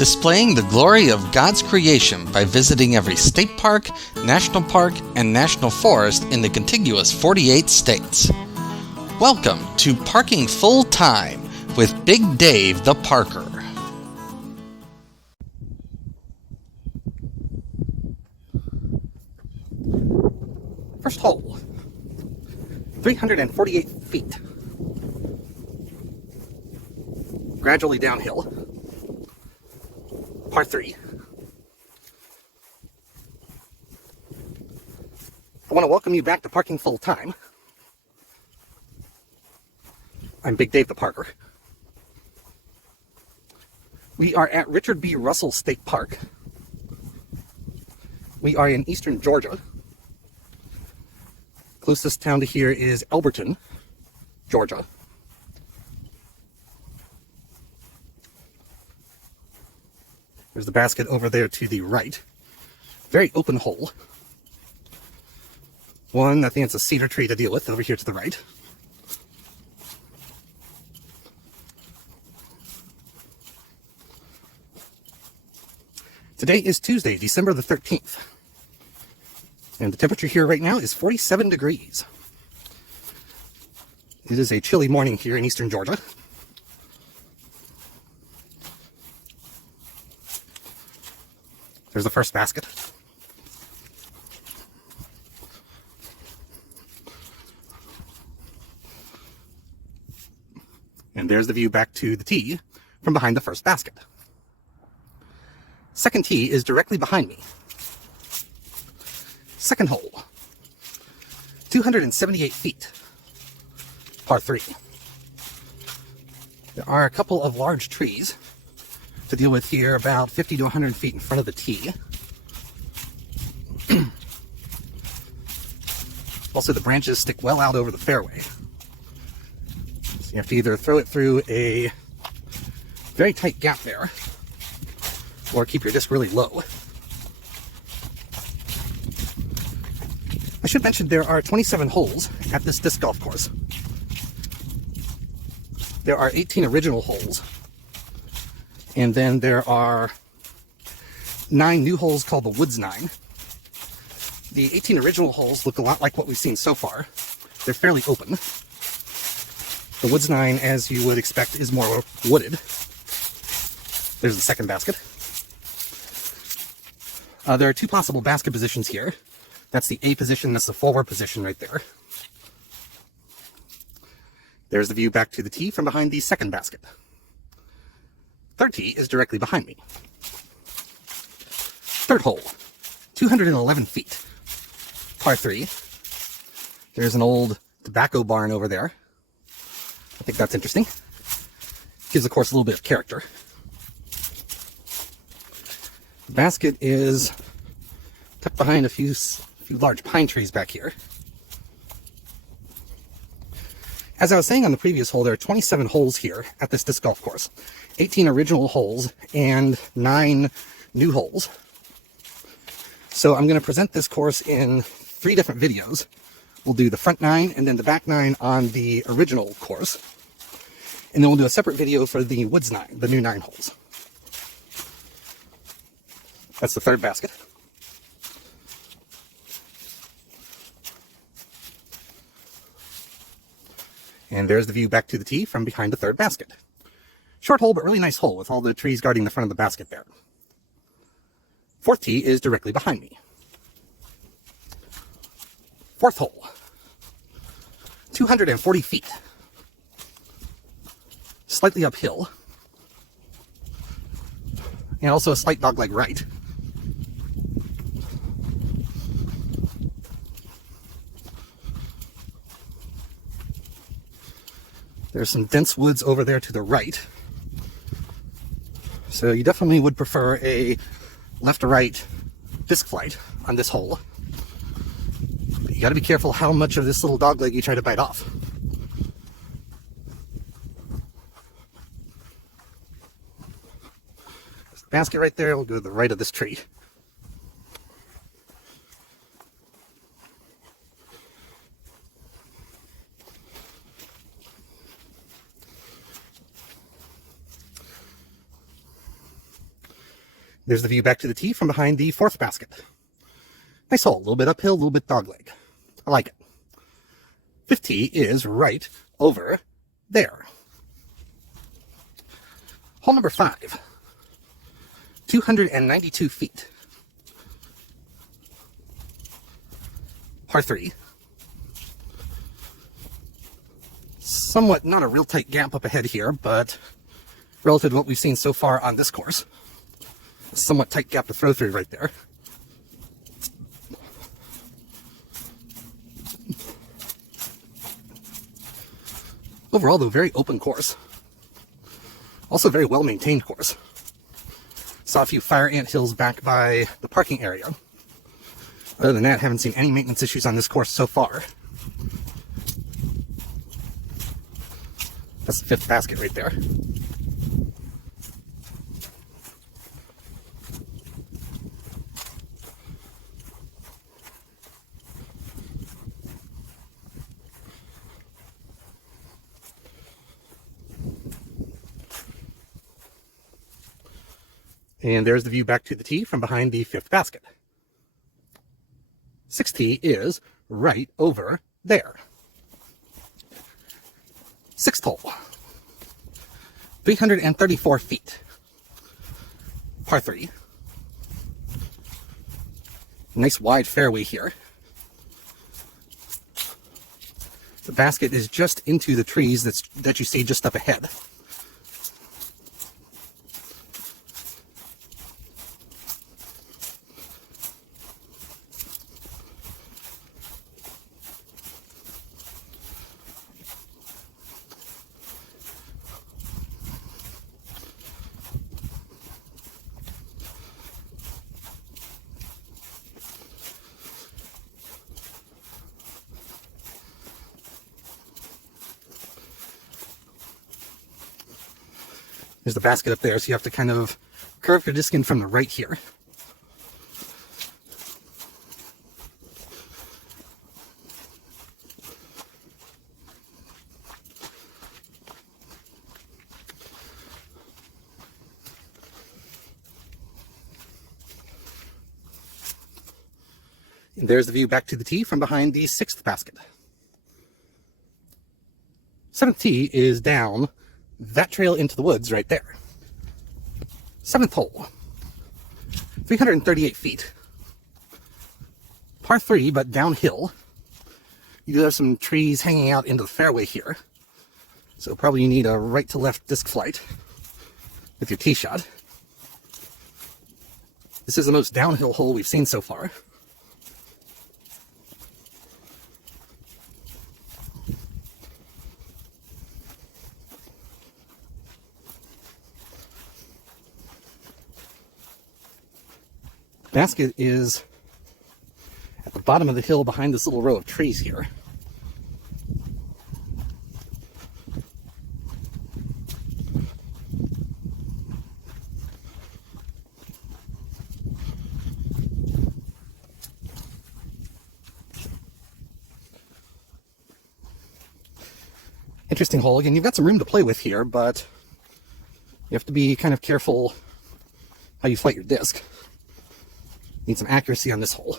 displaying the glory of God's creation by visiting every state park, national park, and national forest in the contiguous 48 states. Welcome to Parking Full Time with Big Dave the Parker. First hole, 348 feet. Gradually downhill. Par 3. I want to welcome you back to Parking Full Time. I'm Big Dave the Parker. We are at Richard B. Russell State Park. We are in eastern Georgia. Closest town to here is Elberton, Georgia. There's the basket over there to the right. Very open hole. One, I think it's a cedar tree to deal with over here to the right. Today is Tuesday, December the 13th. And the temperature here right now is 47 degrees. It is a chilly morning here in eastern Georgia. There's the first basket. And there's the view back to the tee from behind the first basket. Second tee is directly behind me. Second hole, 278 feet, par 3. There are a couple of large trees to deal with here, about 50 to 100 feet in front of the tee. Also, the branches stick well out over the fairway. So you have to either throw it through a very tight gap there, or keep your disc really low. I should mention there are 27 holes at this disc golf course. There are 18 original holes. And then there are 9 new holes called the Woods 9. The 18 original holes look a lot like what we've seen so far. They're fairly open. The Woods 9, as you would expect, is more wooded. There's the second basket. There are 2 possible basket positions here. That's the A position, that's the forward position right there. There's the view back to the tee from behind the second basket. Third tee is directly behind me. Third hole, 211 feet, par 3. There's an old tobacco barn over there. I think that's interesting. Gives the course a little bit of character. The basket is tucked behind a few large pine trees back here. As I was saying on the previous hole, there are 27 holes here at this disc golf course. 18 original holes and 9 new holes. So I'm going to present this course in 3 different videos. We'll do the front 9 and then the back 9 on the original course. And then we'll do a separate video for the Woods 9, the new 9 holes. That's the third basket. And there's the view back to the tee from behind the third basket. Short hole, but really nice hole with all the trees guarding the front of the basket there. Fourth tee is directly behind me. Fourth hole, 240 feet. Slightly uphill. And also a slight dogleg right. There's some dense woods over there to the right. So you definitely would prefer a left to right disc flight on this hole. But you got to be careful how much of this little dogleg you try to bite off. There's the basket right there. We'll go to the right of this tree. There's the view back to the tee from behind the fourth basket. Nice hole, a little bit uphill, a little bit dogleg. I like it. Fifth tee is right over there. Hole number 5, 292 feet. Par 3. Somewhat not a real tight gap up ahead here, but relative to what we've seen so far on this course, a somewhat tight gap to throw through right there. Overall, though, very open course. Also very well-maintained course. Saw a few fire ant hills back by the parking area. Other than that, haven't seen any maintenance issues on this course so far. That's the fifth basket right there. And there's the view back to the tee from behind the fifth basket. Sixth tee is right over there. Sixth hole, 334 feet. Par 3. Nice wide fairway here. The basket is just into the trees that you see just up ahead. There's the basket up there, so you have to kind of curve your disc in from the right here. And there's the view back to the tee from behind the sixth basket. Seventh tee is down that trail into the woods right there. Seventh hole, 338 feet. Par 3, but downhill. You do have some trees hanging out into the fairway here. So probably you need a right to left disc flight with your tee shot. This is the most downhill hole we've seen so far. Basket is at the bottom of the hill behind this little row of trees here. Interesting hole. Again, you've got some room to play with here, but you have to be kind of careful how you flight your disc. Need some accuracy on this hole.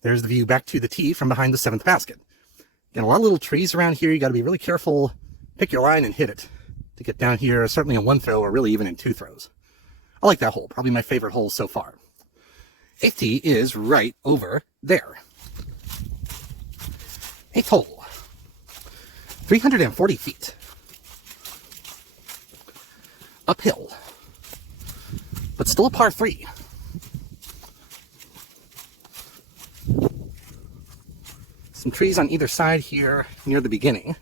There's the view back to the tee from behind the seventh basket. Again, a lot of little trees around here. You got to be really careful. Pick your line and hit it to get down here, certainly in one throw or really even in two throws. I like that hole. Probably my favorite hole so far. Eighth tee is right over there. Eighth hole, 340 feet. Uphill, but still a par 3. Some trees on either side here near the beginning,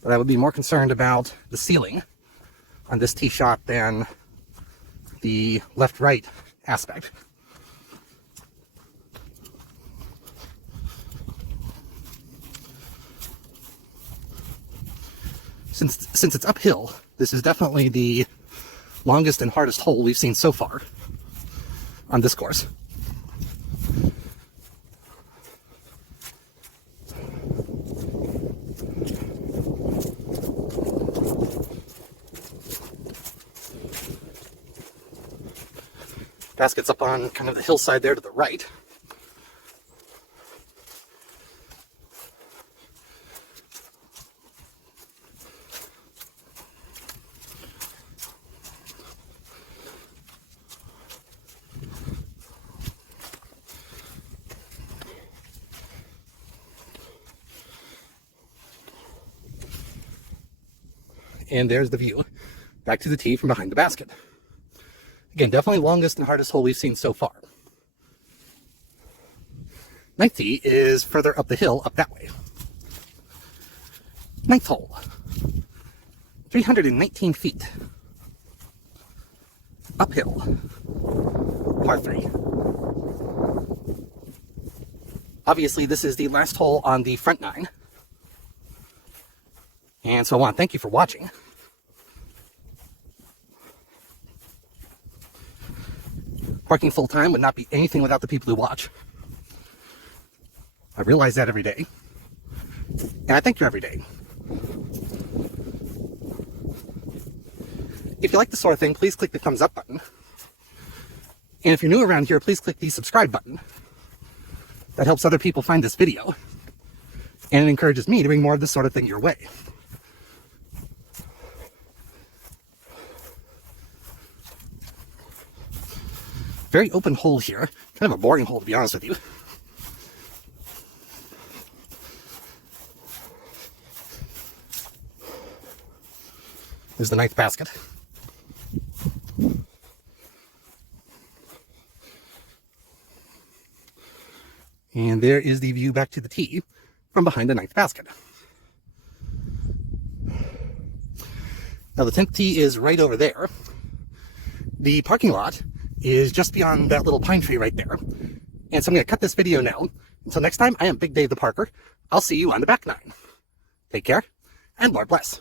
but I would be more concerned about the ceiling on this tee shot than the left-right aspect. Since it's uphill, this is definitely the longest and hardest hole we've seen so far on this course. Basket's up on kind of the hillside there to the right. And there's the view back to the tee from behind the basket. Again, definitely longest and hardest hole we've seen so far. Ninth tee is further up the hill, up that way. Ninth hole, 319 feet. Uphill, par 3. Obviously, this is the last hole on the front 9. And so I want to thank you for watching. Parking full time would not be anything without the people who watch. I realize that every day. And I thank you every day. If you like this sort of thing, please click the thumbs up button. And if you're new around here, please click the subscribe button. That helps other people find this video. And it encourages me to bring more of this sort of thing your way. Very open hole here. Kind of a boring hole, to be honest with you. There's the 9th basket. And there is the view back to the tee from behind the 9th basket. Now the 10th tee is right over there. The parking lot is just beyond that little pine tree right there. And so I'm going to cut this video now. Until next time, I am Big Dave the Parker. I'll see you on the back 9. Take care, and Lord bless.